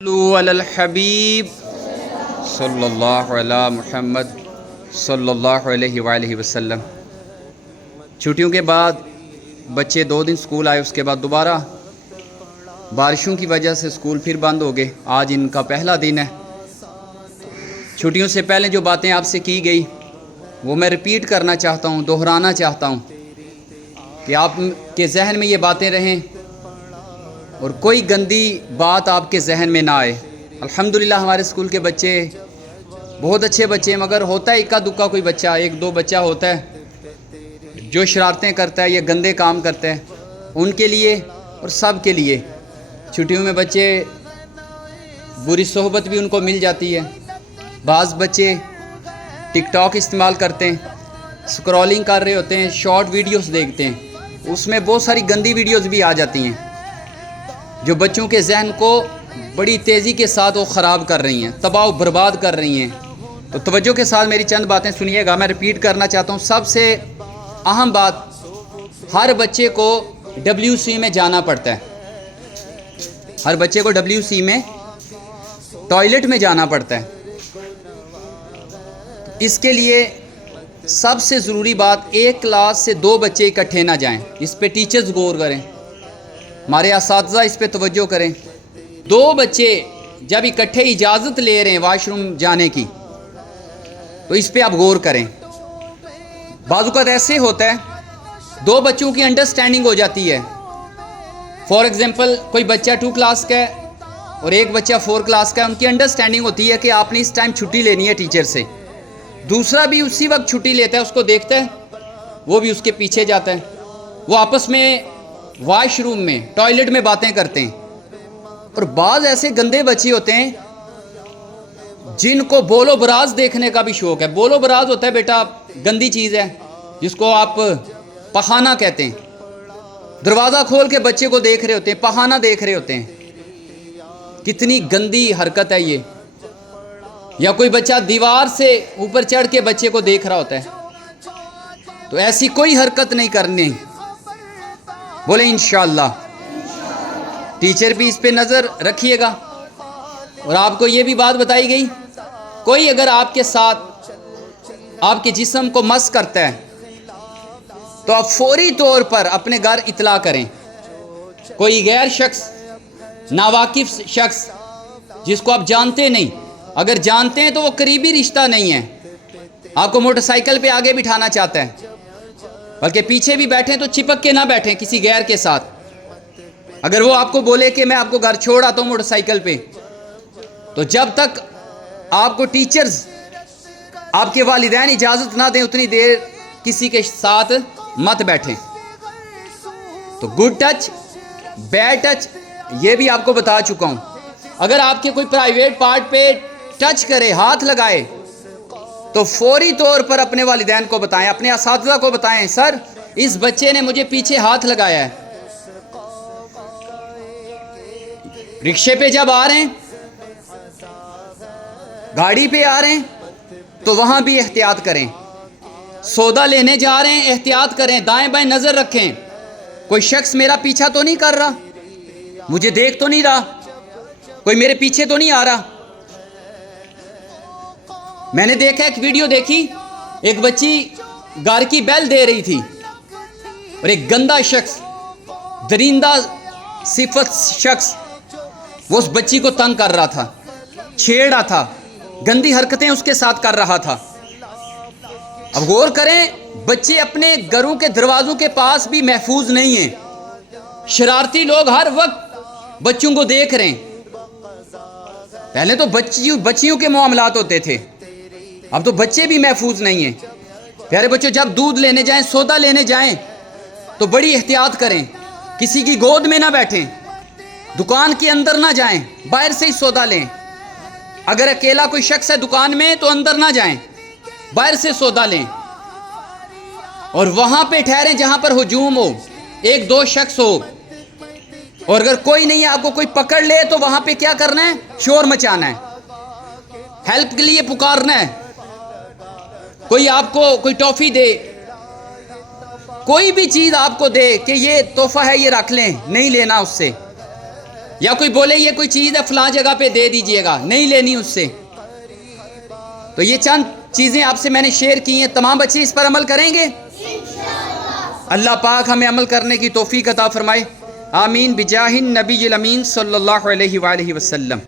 صلو علی الحبیب صلی اللہ علی محمد صلی اللہ علیہ وآلہ وسلم۔ چھٹیوں کے بعد بچے 2 دن سکول آئے، اس کے بعد دوبارہ بارشوں کی وجہ سے سکول پھر بند ہو گئے۔ آج ان کا پہلا دن ہے۔ چھٹیوں سے پہلے جو باتیں آپ سے کی گئی وہ میں ریپیٹ کرنا چاہتا ہوں، دہرانا چاہتا ہوں کہ آپ کے ذہن میں یہ باتیں رہیں اور کوئی گندی بات آپ کے ذہن میں نہ آئے۔ الحمدللہ ہمارے اسکول کے بچے بہت اچھے بچے ہیں، مگر ہوتا ہے اکا دکا کوئی بچہ، 1-2 بچہ ہوتا ہے جو شرارتیں کرتا ہے یا گندے کام کرتا ہے۔ ان کے لیے اور سب کے لیے چھٹیوں میں بچے بری صحبت بھی ان کو مل جاتی ہے۔ بعض بچے ٹک ٹاک استعمال کرتے ہیں، سکرولنگ کر رہے ہوتے ہیں، شارٹ ویڈیوز دیکھتے ہیں، اس میں بہت ساری گندی ویڈیوز بھی آ جاتی ہیں جو بچوں کے ذہن کو بڑی تیزی کے ساتھ وہ خراب کر رہی ہیں، تباہ و برباد کر رہی ہیں۔ تو توجہ کے ساتھ میری چند باتیں سنیے گا، میں ریپیٹ کرنا چاہتا ہوں۔ سب سے اہم بات، ہر بچے کو WC میں جانا پڑتا ہے، ہر بچے کو WC میں ٹوائلٹ میں جانا پڑتا ہے۔ اس کے لیے سب سے ضروری بات، ایک کلاس سے 2 بچے اکٹھے نہ جائیں۔ اس پہ ٹیچرز غور کریں، ہمارے اساتذہ اس پہ توجہ کریں۔ 2 بچے جب اکٹھے اجازت لے رہے ہیں واش روم جانے کی تو اس پہ آپ غور کریں۔ بعض اوقات ایسے ہوتا ہے 2 بچوں کی انڈرسٹینڈنگ ہو جاتی ہے۔ فار ایگزامپل کوئی بچہ 2 کلاس کا ہے اور ایک بچہ 4 کلاس کا ہے، ان کی انڈرسٹینڈنگ ہوتی ہے کہ آپ نے اس ٹائم چھٹی لینی ہے ٹیچر سے۔ دوسرا بھی اسی وقت چھٹی لیتا ہے، اس کو دیکھتا ہے، وہ بھی اس کے پیچھے جاتا ہے، وہ آپس میں واش روم میں ٹوائلٹ میں باتیں کرتے ہیں۔ اور بعض ایسے گندے بچے ہوتے ہیں جن کو بول و براز دیکھنے کا بھی شوق ہے۔ بول و براز ہوتا ہے بیٹا گندی چیز ہے جس کو آپ پخانہ کہتے ہیں۔ دروازہ کھول کے بچے کو دیکھ رہے ہوتے ہیں، پخانہ دیکھ رہے ہوتے ہیں۔ کتنی گندی حرکت ہے یہ۔ یا کوئی بچہ دیوار سے اوپر چڑھ کے بچے کو دیکھ رہا ہوتا ہے۔ تو ایسی کوئی حرکت نہیں کرنی، بولے انشاءاللہ۔ ٹیچر بھی اس پہ نظر رکھیے گا۔ اور آپ کو یہ بھی بات بتائی گئی، کوئی اگر آپ کے ساتھ آپ کے جسم کو مس کرتا ہے تو آپ فوری طور پر اپنے گھر اطلاع کریں۔ کوئی غیر شخص، ناواقف شخص جس کو آپ جانتے نہیں، اگر جانتے ہیں تو وہ قریبی رشتہ نہیں ہے، آپ کو موٹر سائیکل پہ آگے بٹھانا چاہتا ہے، بلکہ پیچھے بھی بیٹھیں تو چپک کے نہ بیٹھیں کسی غیر کے ساتھ۔ اگر وہ آپ کو بولے کہ میں آپ کو گھر چھوڑ آتا ہوں موٹر سائیکل پہ، تو جب تک آپ کو ٹیچرز، آپ کے والدین اجازت نہ دیں اتنی دیر کسی کے ساتھ مت بیٹھیں۔ تو گڈ ٹچ، بیڈ ٹچ یہ بھی آپ کو بتا چکا ہوں۔ اگر آپ کے کوئی پرائیویٹ پارٹ پہ ٹچ کرے، ہاتھ لگائے، تو فوری طور پر اپنے والدین کو بتائیں، اپنے اساتذہ کو بتائیں، سر اس بچے نے مجھے پیچھے ہاتھ لگایا ہے۔ رکشے پہ جب آ رہے ہیں، گاڑی پہ آ رہے ہیں تو وہاں بھی احتیاط کریں۔ سودا لینے جا رہے ہیں احتیاط کریں، دائیں بائیں نظر رکھیں، کوئی شخص میرا پیچھا تو نہیں کر رہا، مجھے دیکھ تو نہیں رہا، کوئی میرے پیچھے تو نہیں آ رہا۔ میں نے دیکھا ایک ویڈیو دیکھی، ایک بچی گھر کی بیل دے رہی تھی اور ایک گندا شخص، درندہ صفت شخص وہ اس بچی کو تنگ کر رہا تھا، چھیڑ رہا تھا، گندی حرکتیں اس کے ساتھ کر رہا تھا۔ اب غور کریں، بچے اپنے گھروں کے دروازوں کے پاس بھی محفوظ نہیں ہیں۔ شرارتی لوگ ہر وقت بچوں کو دیکھ رہے ہیں۔ پہلے تو بچیوں کے معاملات ہوتے تھے، اب تو بچے بھی محفوظ نہیں ہیں۔ پیارے بچوں، جب دودھ لینے جائیں، سودا لینے جائیں تو بڑی احتیاط کریں، کسی کی گود میں نہ بیٹھیں، دکان کے اندر نہ جائیں، باہر سے ہی سودا لیں۔ اگر اکیلا کوئی شخص ہے دکان میں تو اندر نہ جائیں، باہر سے سودا لیں، اور وہاں پہ ٹھہریں جہاں پر ہجوم ہو، 1-2 شخص ہو، اور اگر کوئی نہیں ہے، آپ کو کوئی پکڑ لے تو وہاں پہ کیا کرنا ہے؟ شور مچانا ہے، ہیلپ کے لیے پکارنا ہے۔ کوئی آپ کو کوئی ٹافی دے، کوئی بھی چیز آپ کو دے کہ یہ تحفہ ہے یہ رکھ لیں، نہیں لینا اس سے۔ یا کوئی بولے یہ کوئی چیز ہے فلاں جگہ پہ دے دیجئے گا، نہیں لینی اس سے. تو یہ چند چیزیں آپ سے میں نے شیئر کی ہیں. تمام بچے اس پر عمل کریں گے؟ اللہ پاک ہمیں عمل کرنے کی توفیق عطا فرمائے. آمین بجاہ النبی الامین صلی اللہ علیہ وآلہ وسلم.